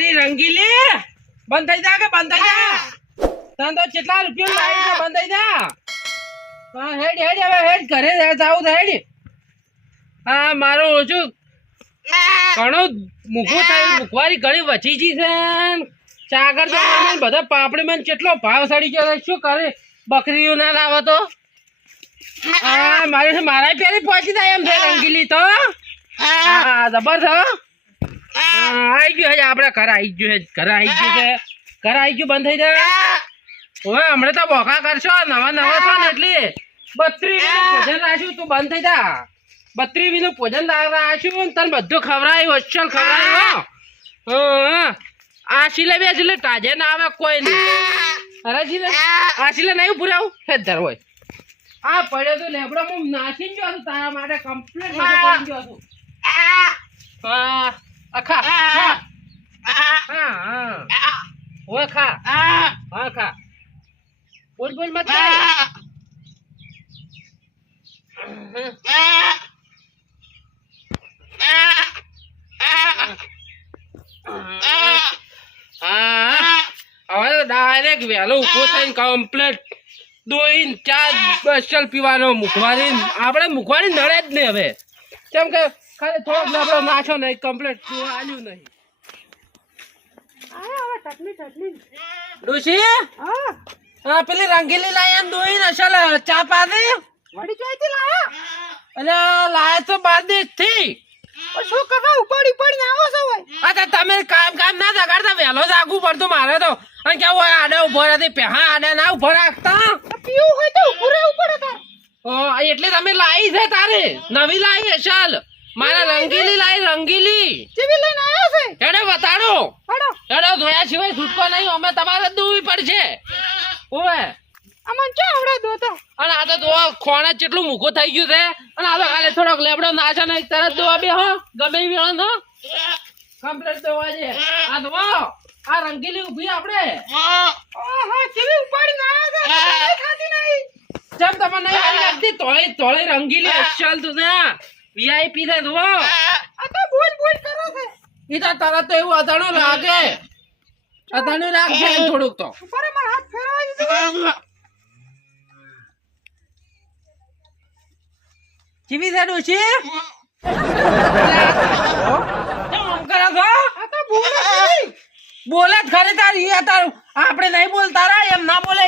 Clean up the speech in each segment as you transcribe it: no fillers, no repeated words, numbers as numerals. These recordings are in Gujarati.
મારી રંગીલી બંધ થઈ જા કે બંધ થઈ જા તને તો કેટલા રૂપિયા લાવી છે બંધ થઈ જા હા હેડ હેડ હવે હેડ ઘરે જાવું છે હેડ હા મારું ઓછું ઘણું મૂકવું થાય મૂકવાની ઘણી વચીજી છે ચાકર તો બધા પાપડી મને કેટલો ભાવ સડી ગયો શું કરે બકરીઓ ના લાવો તો હા મારા પેલી પહોંચી જાય એમ છે રંગીલી તો હા જબર છે આવી ગયું હે આપણે ઘર આવી ગયું છે ઘર આવી ગયું છે ઘર આવી ગયું બંધ થઈ જાય હવે હમણાં તો બોખા કરશો નવા નવા છો ને એટલે 32 ભોજન રાખ્યું તું બંધ થઈ જા 32 નું ભોજન રાખ્યું તને બધું ખવડાયું અસલ ખવડાયું આ સિલે બે સિલે તાજે ના આવે કોઈ નહીં અરે સિલે આ સિલે નહીં પુરાવું ફેર હોય આ પડ્યો તો લેબડો હું નાખી ગયો છું તારા માટે કમ્પ્લીટ બધું કરી ગયો છું હા અખા હા ઓય ખા હા ખા બોલ બોલ મત હવે ડાયરેક્ટ વહેલો ઉભો થઈને કમ્પ્લીટ દોઈને ચાર સ્પેશિયલ પીવાનો મૂકવાની આપણે મૂકવાની નડે જ નહીં હવે કેમ કે ખાલી થોડોક લેબડો નાખ્યો નહીં કમ્પ્લીટ આલ્યું નહીં ડોશી હા પેલી રંગીલી લાઈ એમ દોઈને અસલ ચા પા દે વડી ચોઈથી લાયા અરે લાયા તો બાર દેશ થી શું કાકા ઉપાડી પડીને આવો છો હોય અચ્છા તમે કામ ના જગાડતા વહેલો જાગવું પડતું મારે તો અને કેવું હોય આડે ઉભો રહેતી પેહા આડે ના ઉભો રાખતા પીવું હોય તો ઉભું રહેવું પડે તાર એટલે તમે લાવી છે તારે નવી લાવી ચાલ મારા રંગીલી લાવી રંગીલી કેવી લઈને આવ્યો છે હેડે બતાડો હેડો ધોયા સિવાય છૂટકો નહીં અમે તમારે દૂવી પડશે ઓવે અમન ચા આવડે દોતા અને આ તો ખોણે કેટલું મૂકો થઈ ગયું છે અને આ તો ખાલી થોડોક લેબડો નાચા ને તરત દોવા બે હો ગમે વેળા નો કમ્પ્લીટ દોવા છે આ દો આ રંગીલી ઊભી આપણે ઓહો કેવી ઉપાડી ના આવ્યા ખાતી નહીં જેમ તમને નહીં હાલ લાગતી તોય રંગીલી અસલ તું ને વીઆઈપી દે દો આ તો બોલ બોલ કરો છે ઈ તો તરત તો એવું અધાણું લાગે અધાણું લાગે થોડુંક તો ઉપર માર હાથ ફેરવા દીધો કેવી છે ડોશી બોલે ખરે તારી તારું આપણે નહીં બોલતા રા એમ ના બોલે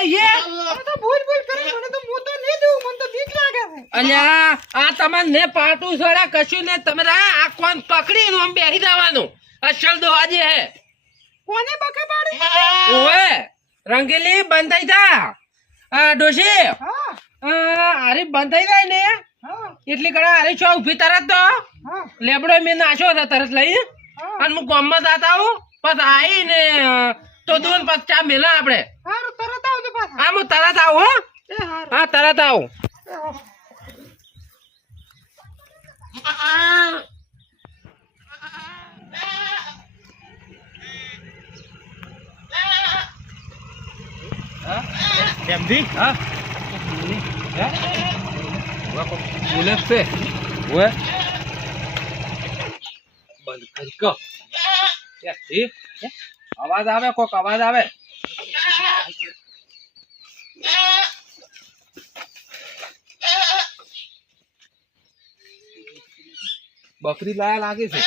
તો બોલ બોલ કરે મને તો મોતો નહીં દેવું મને તો બીક લાગે છે અલ્યા આ તમને ને પાટું છોડા કશું ને તમે આ કોણ પકડીને આમ બેસી જવાનું અસલ દોવાજે હે કોને બકે પાડી ઓએ રંગીલી બંધ થઈ જા ડોશી અરે બંધ થઈ જાય ને એટલી કડા અરે છો ઉભી તરત તો લેબડો મેં નાખ્યો છે તરત લઈ અને હું ગામમાં જાતા હું પછી આવી ને તો દોન પછી ચા મેલા આપણે તરત આવજો હા હું તરત આવું હા તરત આવું કેમથી હા બોલે છે ઓએ બંધ કરી કો અવાજ આવે કોક અવાજ આવે બકરી લાયા લાગે છે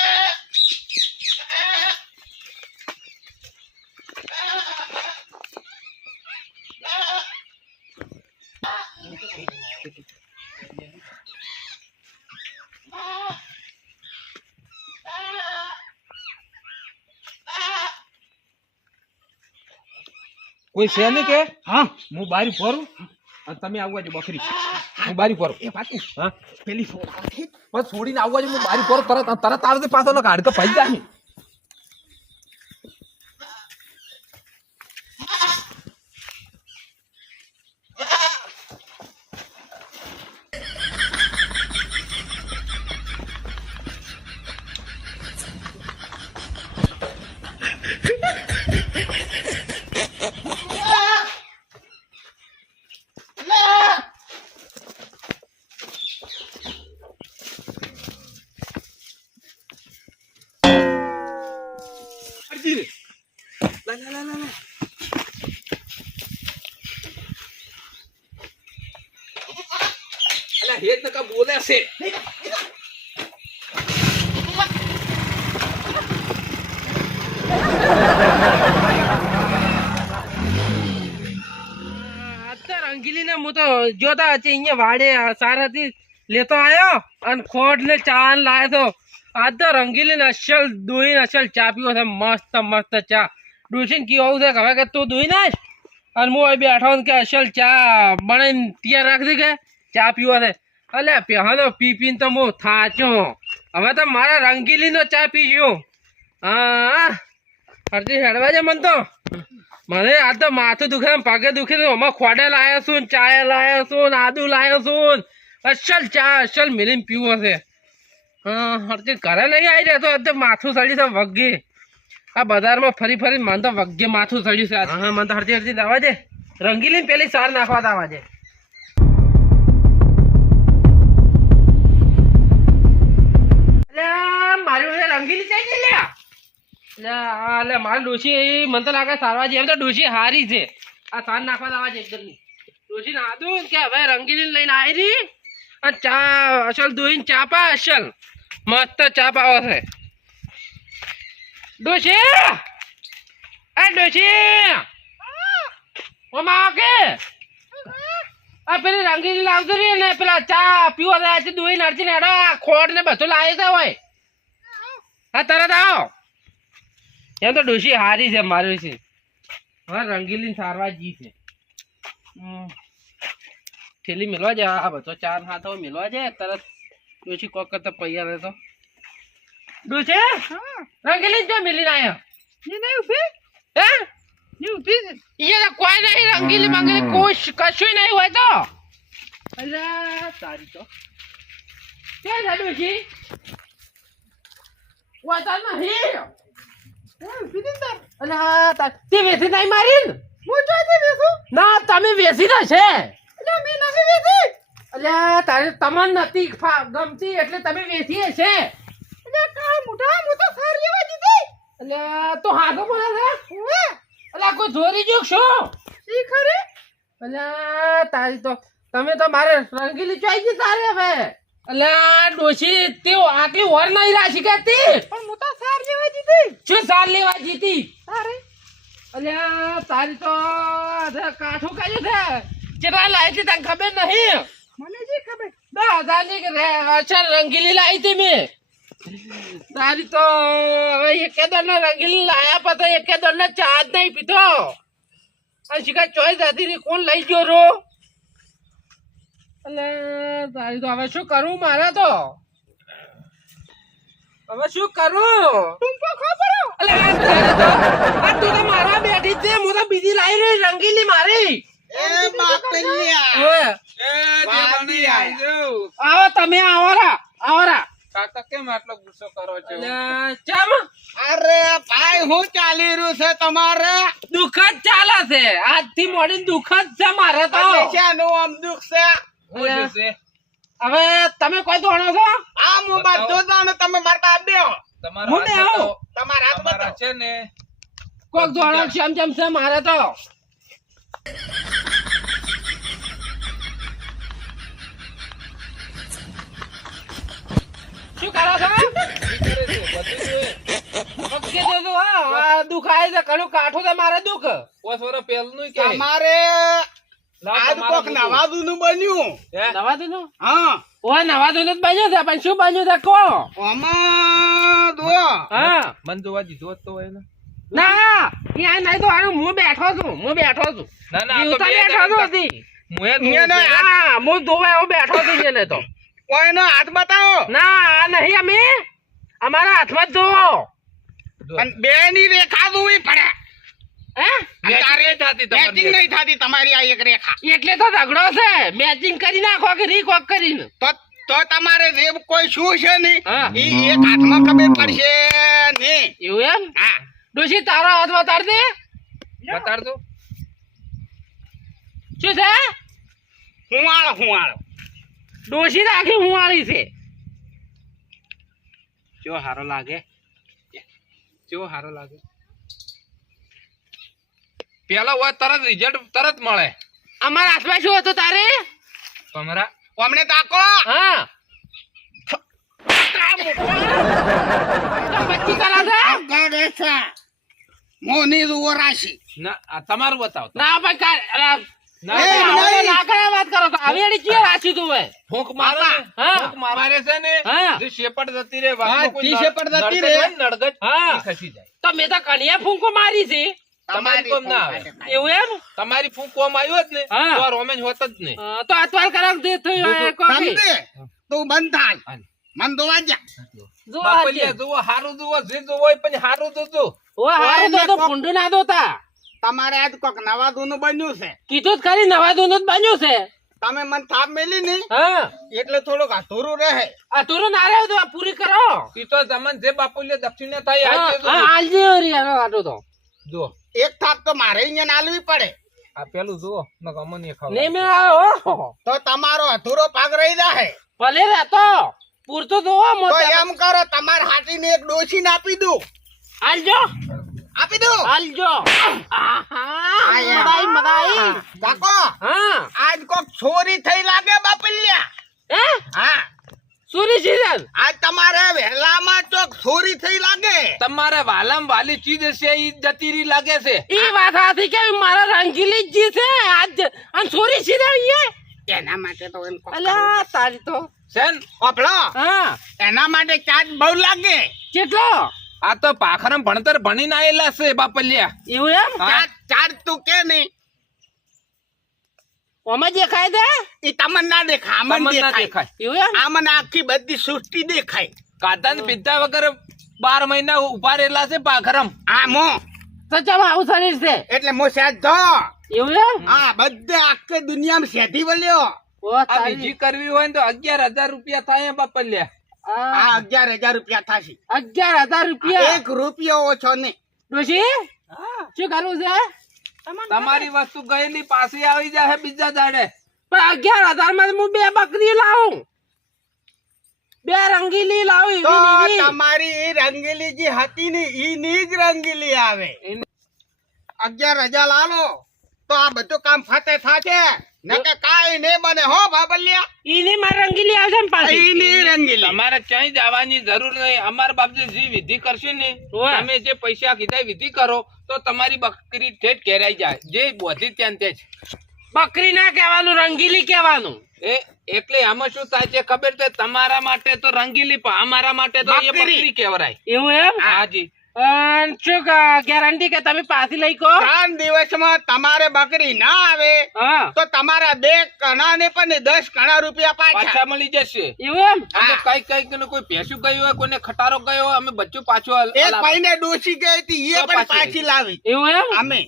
કોઈ છે નહીં કે હા હું બારી ફરું અને તમે આવવા જો બકરી હું બારી ફરું એ પાછું હા પેલી બસ છોડીને આવવા જો હું બારી ફરું તરત આવે પાછો કાઢ તો ભાઈ જાય અલ્યા હેત નકા બોલે છે. રંગીલી ને હું તો જોતા હતી અહીંયા વાડે સારાથી લેતો આવ્યો અને ખોટ ને ચા લાયો તો. આજ તો રંગીલી ને અસલ દોઈને અસલ ચા પીવો છે, મસ્ત મસ્ત ચા. ડોસીને કેવું છે કે હવે કે તું દોઈ નાખ અને હું અહીં બેઠો કે અસલ ચા બનાવીને તૈયાર રાખી કે ચા પીવો છે. અલ્યા પહેલો પી પીને તો હું થાચો. હવે તો મારા રંગીલીનો ચા પીશું. હા હરજી હેડવા છે મન તો. મને આ તો માથું દુખે પગે દુખે તો અમે ખોડે લાવ્યો છું, ચાય લાવ્યો છું, આદુ લાવ્યો છું. અસલ ચા અસલ મિલીને પીવો છે. હા હરજી ઘરે નહીં આવી રહ્યો તો માથું સડી છે વગે. આ બજારમાં ફરી ફરી મને તો વગે માથું સડ્યું છે. હા મને તો હરજી હરજી દાવા છે. રંગીલી પેલી સાર નાખવા દાવા છે. મારી રંગીલી ચાઈ લ્યા. એટલે મારી ડોશી મને તો લાગે સારવા છે. એમ તો ડોશી હારી છે. આ સાર નાખવા દાવા છે એકદમ. ડોશી નાધું કે હવે રંગીલી લઈને આવી રહી અને ચા અસલ દોઈને ચા પા અસલ મસ્ત ચા પાવો છે. ડોશી એ ડોશી ઓમાં કે આ પેલી રંગીલી લાવતો રહી ને પેલા ચા પીવો છે દોઈને અડચી ને ખોટ ને બધું લાવી છે હોય. હા તરત આવો. એમ તો ડોશી હારી છે મારી છે. હા રંગીલી સારવા જી છે. થેલી મેળવા જાય આ બધો ચાર હાથો મેળવા જાય તરત ડોશી કોક કરતા પૈયા રહેતો. ડોશી રંગીલી જો મેલી આયા નહીં ઉભી હે નહીં ઉભી એ કોઈ નહીં રંગીલી મંગીલી કોઈ કશું નહીં હોય તો. અલ્યા તારી તો ક્યાં છે ડોશી? વાતા નહીં તે વેસી નહીં મારી ના તમે વેસી ના છે. તારે તમને નથી ગમતી એટલે તમે વેસી છે. તો હાથો બોલે છે કોઈ ધોરી જો શું તારી તો તમે તો મારે રંગીલી ચોઈ ગઈ તારે હવે. અલ્યા ડોશી તે આટલી વર નહીં રાખી કે પણ હું તો સાર લેવા જીતી. શું સાર લેવા જીતી? અરે અલ્યા તારી તો કાઠું કાઢ્યું છે. કેટલા લાવી હતી તને ખબર નહીં? મને જે ખબર 10,000 ની અસલ રંગીલી લાવી હતી મેં. તારી તો હવે એકેદર ને રંગીલી લાયા પછી એકેદર ને ચા જ નહીં પીતો. અને શિકાર ચોઈસ હતી કોણ લઈ ગયો રો? એટલે તારી તો હવે શું કરું મારે તો હવે શું કરું? ટૂંપો ખબર તું તો મારા બેઠી છે. હું તો બીજી લાવી રહી રંગીલી મારી. આવો તમે આવરા કાકા કેમ આટલો ગુસ્સો કરો છો? ચમ અરે ભાઈ હું ચાલી રહ્યું છે તમારે? દુઃખ જ ચાલે છે. આજથી મોડી દુઃખ જ છે મારે તો. શાનું આમ દુઃખ છે? હવે તમે કોઈ દોણો છો? આ હું બધો જાણો. તમે મારતા આપ્યો તમારા હાથ બતાવો. છે ને કોક દોણો જેમ જેમ છે મારે તો. શું કરો છો? દુખાય છે ઘણું કાઠું છે મારે દુઃખ. પહેલું કે તમારે આજ કોક નવાદુનું બન્યું. નવાદુનું? હા ઓય નવાદુનું જ બન્યું છે પણ શું બન્યું છે કો? આમાં દો હા મન જોવા દીધો તો હોય ને. ના ત્યાં નહીં તો હું બેઠો છું. ના ના હું તો બેઠો છું હજી. હા હું ધોવા હું બેઠો છું એને તો. કોઈનો હાથ બતાવો. ના આ નહીં અમે અમારા હાથમાં જ ધોવો. અને બે ની રેખા જોવી પડે. હે મેચિંગ નહીં થતી તમારી આ એક રેખા. એટલે તો ઝઘડો છે. મેચિંગ કરી નાખો કે રીકોક કરીને. તો તમારે જે કોઈ શું છે નહીં હા. ઈ એક હાથમાં ખબર પડશે નહીં. એવું એમ? હા ડોશી તારો હાથ બતાડ દે. બતાડ દો. શું છે? હુંવાળો ડોશી રાખી હું વાળી છે. કેવો હારો લાગે? પેલા હોય તરત રિઝલ્ટ તરત મળે. અમારા હાથમાં શું હતું તારે? તમારા કોમણે તાકો હા બચ્ચી કરા છે કરે છે મોની જુઓ રાશિ ના આ તમારું બતાવો તો. ના ભાઈ કા અરે ના, એ, ના, નહીં. ના કરે વાત કરો તો આવી એડી ચીએ રાશી તું ભાઈ ફૂંક મારો ને, હા. ફૂંક મારે છે ને હા. જે શેપડ જતી રહે હા, વાતમાં કોઈ તી શેપડ જતી નડગટ રહે. હોય ને, નડગટ હા. ઈ ખસી જાય. તો મેં તો કણિયા ફૂંકો મારી છે તમારી કોમ ના આવે. એવું એમ તમારી ફૂંક કોમ આવ્યો જ ને હા. તો આ રોમેન્સ હોત જ નહીં. તો આતવાલ કરાક દે થયું હોય કોકી સમજે તું બંધ થાય હાલ. મન દોવા જા જો બાપલિયા જુઓ, હારું જુઓ, જે જુઓ હોય પણ હારું જોજો. ઓ હારું તો ફૂંડું ના દોતા તમારે આજ કોક નવા દૂનું બન્યું છે કીધું જ ખરી નવા દૂધ જ બન્યું છે તમે મન થાપ મેલી નહીં હા એટલે થોડુંક અધૂરું રહે આ તુરુ ના રહ્યો તો આ પૂરી કરો ઈ તો તમને જે બાપુલિયા દક્ષિણે થાય હા આ હા, આલજે ઓરી આનો આટો તો જો એક થાપ તો મારે અહીંયા આલવી પડે આ પેલું જુઓ નકર અમને ખાવ નહીં મેં આવ્યો તો તમારો અધૂરો ભાગ રહી જાય ભલે રહેતો પૂરતું તો તો મોટા એમ કરો તમારે હાટીને એક ડોશીને આપી દઉં આલજો આપી દઉં આલજો આહા મદાઈ મદાઈ કાકો હા આજ કોક ચોરી થઈ લાગે બાપલિયા હે હા સુરી સીઝન આજ તમારે વહેલામાં ચોક ચોરી થઈ લાગે તમારે વાલામ વાલી ચીજ છે ઈ જતી રહી લાગે છે. ઈ વાત હતી કે મારા રંગીલી જ જી છે આજ અને સુરી સીઝન ઈએ એના માટે તો એમ અલા તારી તો શેન? ઓપલો હા એના માટે ચાર્જ બહુ લાગે કેટલો આ તો પાખરમ ભણતર ભણીને આયેલા છે બાપલિયા. એવું એમ હા. ચાર્જ તું કે નહીં ઓમાં દેખાય દે ઈ તમને ના દેખાય આમને તમને ના દેખાય દેખાય. એવું એમ આ મને આખી બધી સૃષ્ટિ દેખાય કાતા ને પીતા વગર 12 મહિના ઉભા રહેલા છે પાખરમ. આ મો તો ચમ આવું શરીર છે એટલે મો સેજ ધો એવું એમ આ બધે આખી દુનિયામાં સેધી વળ્યો ઓ આ તારી બીજી કરવી હોય ને તો 11,000 રૂપિયા થાય બાપલિયા. આ 11,000 રૂપિયા થશે 11,000 રૂપિયા 1 રૂપિયો ઓછો નહીં ડોશી શું કરવું છે તમારી વસ્તુ ગયેલી પાછી આવી જાય બીજા દાડે. પણ 11,000 માં હું 2 બકરી લાવું 2 રંગીલી લાવું તો એવી એવી. તમારી ઈ રંગીલી જે હતી ને ઈ ની જ રંગીલી આવે 11,000 લાલો તો આ બધું કામ ફતે થાશે નકે કાઈ નહીં બને હો બાબલિયા ઈની માં રંગીલી આવશે ને પાછી ઈ ની રંગીલી તમારે ક્યાંય જવાની જરૂર નહીં. અમારા બાપજી જે વિધિ કરશે ને વાહ. તમે જે પૈસા કીધા એ વિધિ કરો તો તમારી બકરી ઠેઠ ઘેરાઈ જાય જે બોધી ત્યાં તે જ. બકરી ના કહેવાનું રંગીલી કહેવાનું એટલે આમાં શું થાય છે ખબર છે? તમારા માટે તો રંગીલી પણ અમારા માટે તો એ બકરી. બકરી કહેવાય. એવું એમ હાજી. અન શું ગેરંટી કે તમે પાછી લઈ કો 3 દિવસમાં તમારે બકરી ના આવે હા તો તમારા 2 કણા ને પણ 10 કણા રૂપિયા પાછા પાછા મળી જશે. એવું એમ અમે કઈક ને કોઈ ભેંસું ગયું હોય કોઈને ખટારો ગયો હોય અમે બચ્ચું પાછું એક ભાઈને ડોસી ગઈ હતી એ તો પણ પાછી પાછી લાવી એવું એમ અમે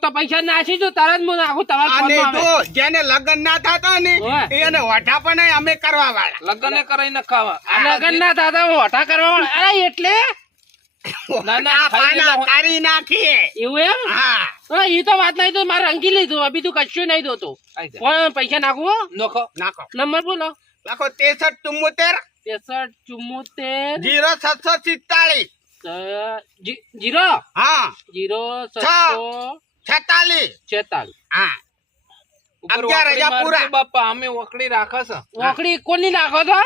તો પૈસા નાખી દો તરત હું નાખું તમારા અને ફોનમાં જો આવે. જેને લગ્ન ના થતા ને ઓય. એને વઢા પણ અમે કરવા વાળા લગ્ન કરાઈ ન ખાવા. આ લગન ના થતા હું હઠા કરવા વાળા. અરે એટલે ના, ના, આ ખાઈ પાના લેલા હોય. કાઢી નાખીએ એવું એમ હા એ તો વાત નહીં તો મારે રંગી લીધું હવે બીજું કશું નહીં દોતું આઈ જા. પણ પૈસા નાખું હો. નોખો. નાખો નંબર બોલો નાખો 63 63 74 0747 જીરો હા જીરો છ. 746 46 હા ઉપર 11,000 ઓકળી મારજો પૂરા. બાપા અમે ઓકળી રાખે છે. ઓકડી કોની નાખો તો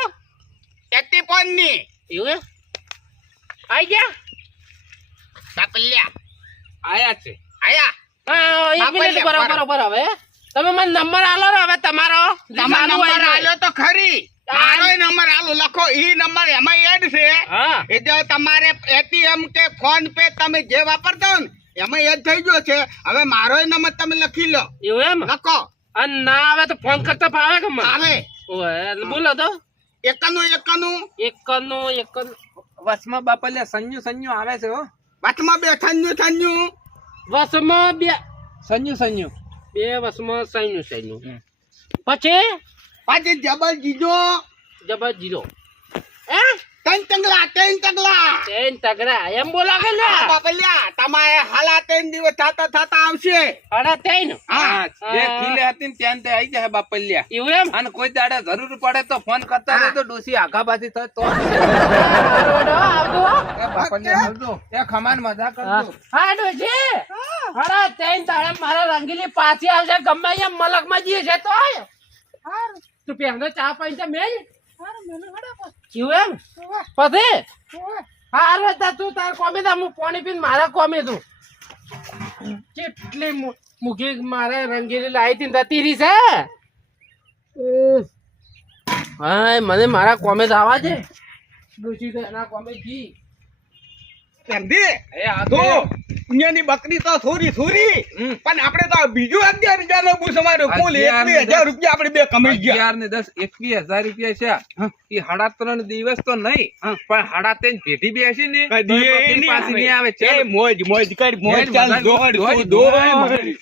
81 ની એવું એમ? આઈ ગયા સાપલ્યા આયા છે. આયા હા, એક હા, મિનિટ પહેલા, બરોબર હવે તમે મને નંબર આલો ને હવે તમારો તમારો ચાલુ નંબર હોય આલ્યો તો ખરી મારો નંબર આલો લખો ઈ નંબર એમાં એડ છે હા એ જો તમારે એટીએમ કે ફોન પે તમે જે વાપરતા હો ને એમાં એડ થઈ ગયો છે હવે મારો નંબર તમે લખી લો એવું એમ લખો અને ના આવે તો ફોન કરતા ફાવે કે મને આવે ઓય, બોલો તો 91 વચમાં બાપલિયા સંજુ આવે છે હો. વચમાં 96 વસમાં બે સંજુ વસમાં સૈન્યું હમ. પછી પાછી જબલ જીજો જબર જીરો હે 3 ટંગલા તેન તગડા એમ બોલા કે ને આ બાપલિયા તમારે હાલા 3 દિવસ થતા આવશે અરે તેન હા, જે ખીલે હતી ને ત્યાં તે આઈ જાય બાપલિયા. એવું એમ અને કોઈ દાડે જરૂર પડે તો ફોન કરતા રહેજો. ડોસી આઘાબાજી થાય તો આવજો એ બાપલિયા આવજો. એ ખમાન મજા કરજો. હા ડોશી અરે તેન તારે મારા રંગીલી પાછી આવશે ગમે એમ મલકમાં જઈએ છે તો તું પહેલો ચા પાઈ જા મેલ કેવું એમ પછી હારું તા તું તાર કોમે તા હું પાણી પીને મારા કોમે તું કેટલી મુખી મારે રંગીલી લાવી હતી જતી રહી છે હા મને મારા કોમે જવા છે ડોશી તો એના કોમે જી સમજી એ આ તો તો અહીંયાની બકરી તો થોડી પણ આપણે તો બીજું 11,000 નું પૂછવાનું કુલ 21,000 રૂપિયા આપણે બે કમાઈ ગયા 11 ને 10 21,000 રૂપિયા છે એ 3.5 દિવસ તો નહીં પણ 3.5 પેઢી બેસી ને તો એ બકરી પાછી નહીં આવે ચાલ એ મોજ કર મોજ ચાલ દોડ દોડ.